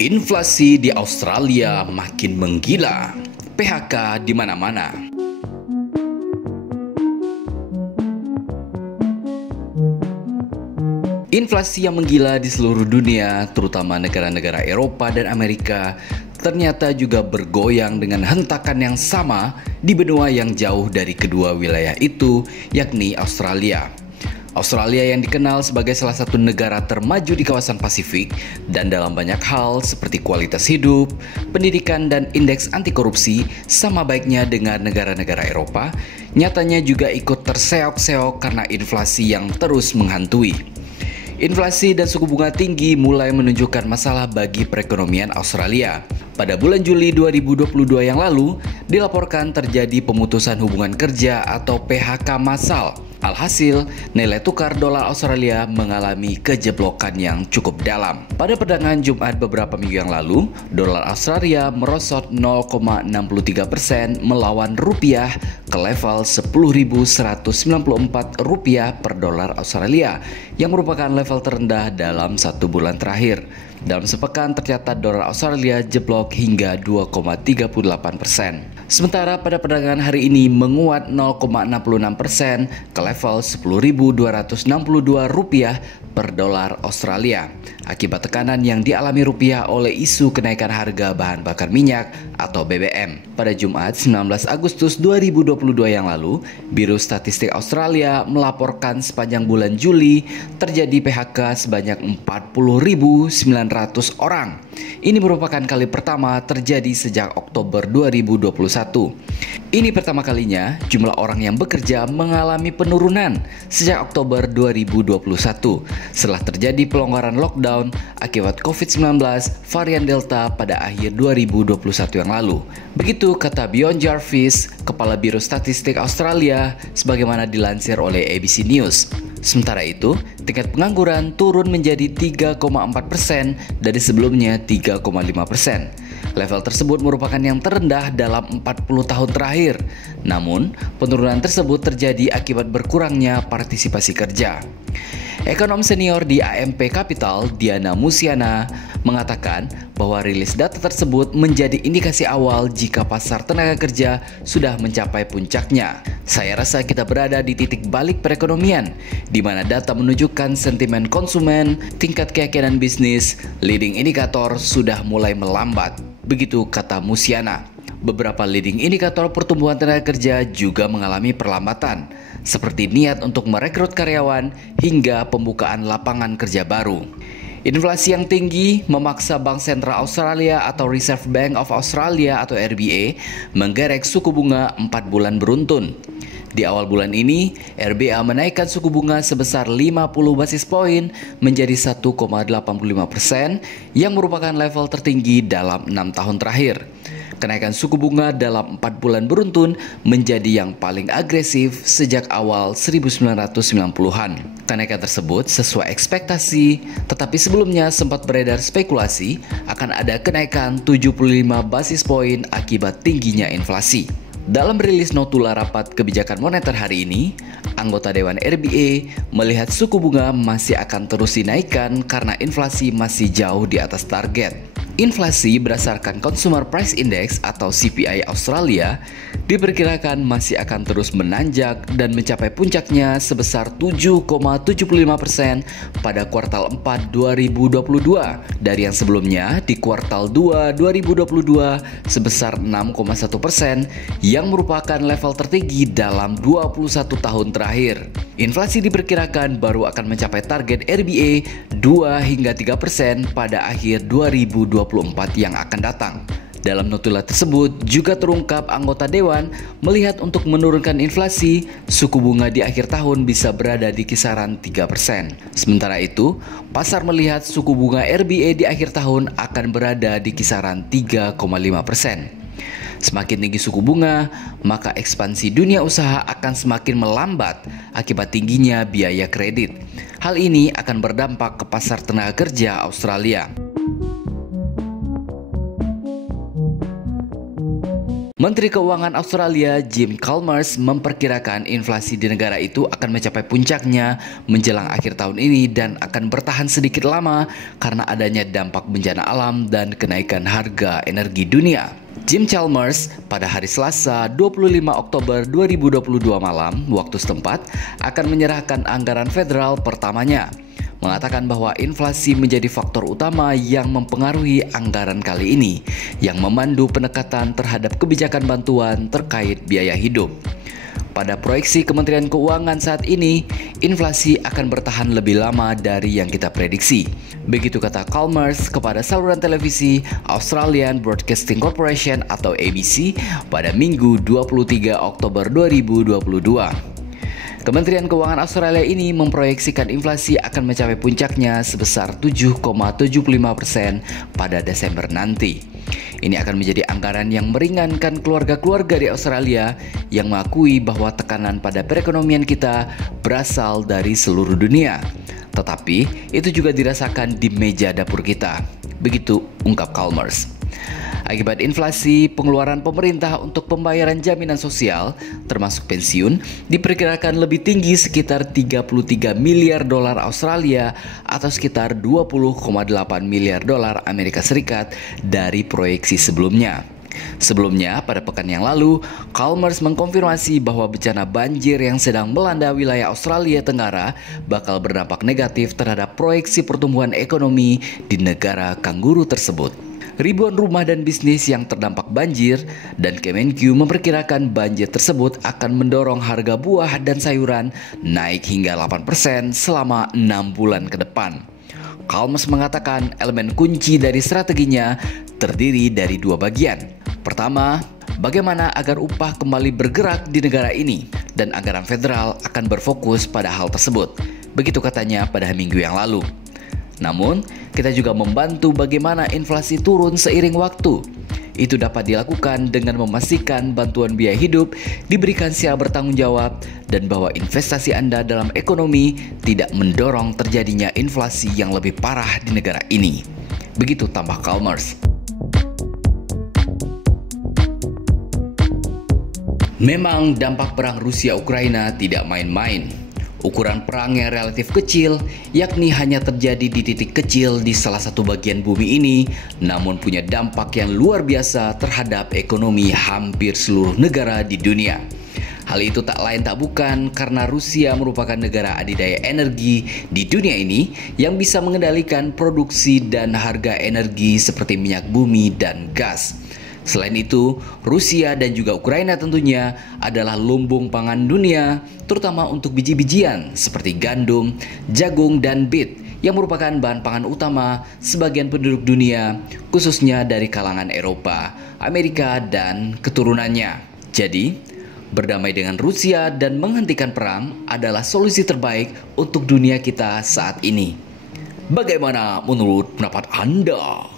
Inflasi di Australia makin menggila, PHK di mana-mana. Inflasi yang menggila di seluruh dunia, terutama negara-negara Eropa dan Amerika, ternyata juga bergoyang dengan hentakan yang sama di benua yang jauh dari kedua wilayah itu, yakni Australia. Australia yang dikenal sebagai salah satu negara termaju di kawasan Pasifik dan dalam banyak hal seperti kualitas hidup, pendidikan, dan indeks anti korupsi sama baiknya dengan negara-negara Eropa, nyatanya juga ikut terseok-seok karena inflasi yang terus menghantui. Inflasi dan suku bunga tinggi mulai menunjukkan masalah bagi perekonomian Australia. Pada bulan Juli 2022 yang lalu, dilaporkan terjadi pemutusan hubungan kerja atau PHK massal. Alhasil, nilai tukar dolar Australia mengalami kejeblokan yang cukup dalam. Pada perdagangan Jumat beberapa minggu yang lalu, dolar Australia merosot 0,63% melawan rupiah ke level 10.194 rupiah per dolar Australia, yang merupakan level terendah dalam satu bulan terakhir. Dalam sepekan tercatat dolar Australia jeblok hingga 2,38%. Sementara pada perdagangan hari ini menguat 0,66% ke level 10.262 rupiah per dolar Australia akibat tekanan yang dialami rupiah oleh isu kenaikan harga bahan bakar minyak atau BBM. Pada Jumat 19 Agustus 2022 yang lalu, Biro Statistik Australia melaporkan sepanjang bulan Juli terjadi PHK sebanyak 40.900 orang. Ini merupakan kali pertama terjadi sejak Oktober 2021. Ini pertama kalinya jumlah orang yang bekerja mengalami penurunan sejak Oktober 2021 setelah terjadi pelonggaran lockdown akibat COVID-19 varian Delta pada akhir 2021 yang lalu. Begitu kata Bjorn Jarvis, Kepala Biro Statistik Australia, sebagaimana dilansir oleh ABC News. Sementara itu, tingkat pengangguran turun menjadi 3,4% dari sebelumnya 3,5%. Level tersebut merupakan yang terendah dalam 40 tahun terakhir. Namun, penurunan tersebut terjadi akibat berkurangnya partisipasi kerja. Ekonom senior di AMP Capital, Diana Musiana, mengatakan bahwa rilis data tersebut menjadi indikasi awal jika pasar tenaga kerja sudah mencapai puncaknya. Saya rasa kita berada di titik balik perekonomian, di mana data menunjukkan sentimen konsumen, tingkat keyakinan bisnis, leading indikator sudah mulai melambat. Begitu kata Musiana. Beberapa leading indikator pertumbuhan tenaga kerja juga mengalami perlambatan, seperti niat untuk merekrut karyawan hingga pembukaan lapangan kerja baru. Inflasi yang tinggi memaksa Bank Sentral Australia atau Reserve Bank of Australia atau RBA menggerek suku bunga 4 bulan beruntun. Di awal bulan ini, RBA menaikkan suku bunga sebesar 50 basis poin menjadi 1,85% yang merupakan level tertinggi dalam 6 tahun terakhir. Kenaikan suku bunga dalam 4 bulan beruntun menjadi yang paling agresif sejak awal 1990-an. Kenaikan tersebut sesuai ekspektasi, tetapi sebelumnya sempat beredar spekulasi akan ada kenaikan 75 basis poin akibat tingginya inflasi. Dalam rilis notula rapat kebijakan moneter hari ini, anggota Dewan RBA melihat suku bunga masih akan terus dinaikkan karena inflasi masih jauh di atas target. Inflasi berdasarkan Consumer Price Index atau CPI Australia diperkirakan masih akan terus menanjak dan mencapai puncaknya sebesar 7,75% pada kuartal 4 2022 dari yang sebelumnya di kuartal 2 2022 sebesar 6,1% yang merupakan level tertinggi dalam 21 tahun terakhir. Inflasi diperkirakan baru akan mencapai target RBA 2 hingga 3% pada akhir 2024 yang akan datang. Dalam notula tersebut juga terungkap anggota dewan melihat untuk menurunkan inflasi, suku bunga di akhir tahun bisa berada di kisaran 3%. Sementara itu, pasar melihat suku bunga RBA di akhir tahun akan berada di kisaran 3,5%. Semakin tinggi suku bunga, maka ekspansi dunia usaha akan semakin melambat akibat tingginya biaya kredit. Hal ini akan berdampak ke pasar tenaga kerja Australia. Menteri Keuangan Australia Jim Chalmers memperkirakan inflasi di negara itu akan mencapai puncaknya menjelang akhir tahun ini dan akan bertahan sedikit lama karena adanya dampak bencana alam dan kenaikan harga energi dunia. Jim Chalmers pada hari Selasa 25 Oktober 2022 malam waktu setempat akan menyerahkan anggaran federal pertamanya, mengatakan bahwa inflasi menjadi faktor utama yang mempengaruhi anggaran kali ini yang memandu pendekatan terhadap kebijakan bantuan terkait biaya hidup. Pada proyeksi Kementerian Keuangan saat ini, inflasi akan bertahan lebih lama dari yang kita prediksi. Begitu kata Chalmers kepada saluran televisi Australian Broadcasting Corporation atau ABC pada Minggu 23 Oktober 2022. Kementerian Keuangan Australia ini memproyeksikan inflasi akan mencapai puncaknya sebesar 7,75% pada Desember nanti. Ini akan menjadi anggaran yang meringankan keluarga-keluarga di Australia yang mengakui bahwa tekanan pada perekonomian kita berasal dari seluruh dunia. Tetapi itu juga dirasakan di meja dapur kita. Begitu ungkap Chalmers. Akibat inflasi, pengeluaran pemerintah untuk pembayaran jaminan sosial, termasuk pensiun, diperkirakan lebih tinggi sekitar 33 miliar dolar Australia atau sekitar 20,8 miliar dolar Amerika Serikat dari proyeksi sebelumnya. Sebelumnya, pada pekan yang lalu, Chalmers mengkonfirmasi bahwa bencana banjir yang sedang melanda wilayah Australia Tenggara bakal berdampak negatif terhadap proyeksi pertumbuhan ekonomi di negara kanguru tersebut. Ribuan rumah dan bisnis yang terdampak banjir dan Kemenq memperkirakan banjir tersebut akan mendorong harga buah dan sayuran naik hingga 8% selama 6 bulan ke depan. Chalmers mengatakan elemen kunci dari strateginya terdiri dari dua bagian. Pertama, bagaimana agar upah kembali bergerak di negara ini dan anggaran federal akan berfokus pada hal tersebut. Begitu katanya pada minggu yang lalu. Namun, kita juga membantu bagaimana inflasi turun seiring waktu. Itu dapat dilakukan dengan memastikan bantuan biaya hidup diberikan secara bertanggung jawab dan bahwa investasi Anda dalam ekonomi tidak mendorong terjadinya inflasi yang lebih parah di negara ini. Begitu tambah Chalmers. Memang dampak perang Rusia-Ukraina tidak main-main. Ukuran perang yang relatif kecil, yakni hanya terjadi di titik kecil di salah satu bagian bumi ini, namun punya dampak yang luar biasa terhadap ekonomi hampir seluruh negara di dunia. Hal itu tak lain tak bukan karena Rusia merupakan negara adidaya energi di dunia ini yang bisa mengendalikan produksi dan harga energi seperti minyak bumi dan gas. Selain itu, Rusia dan juga Ukraina tentunya adalah lumbung pangan dunia, terutama untuk biji-bijian seperti gandum, jagung, dan beet yang merupakan bahan pangan utama sebagian penduduk dunia, khususnya dari kalangan Eropa, Amerika, dan keturunannya. Jadi, berdamai dengan Rusia dan menghentikan perang adalah solusi terbaik untuk dunia kita saat ini. Bagaimana menurut pendapat Anda?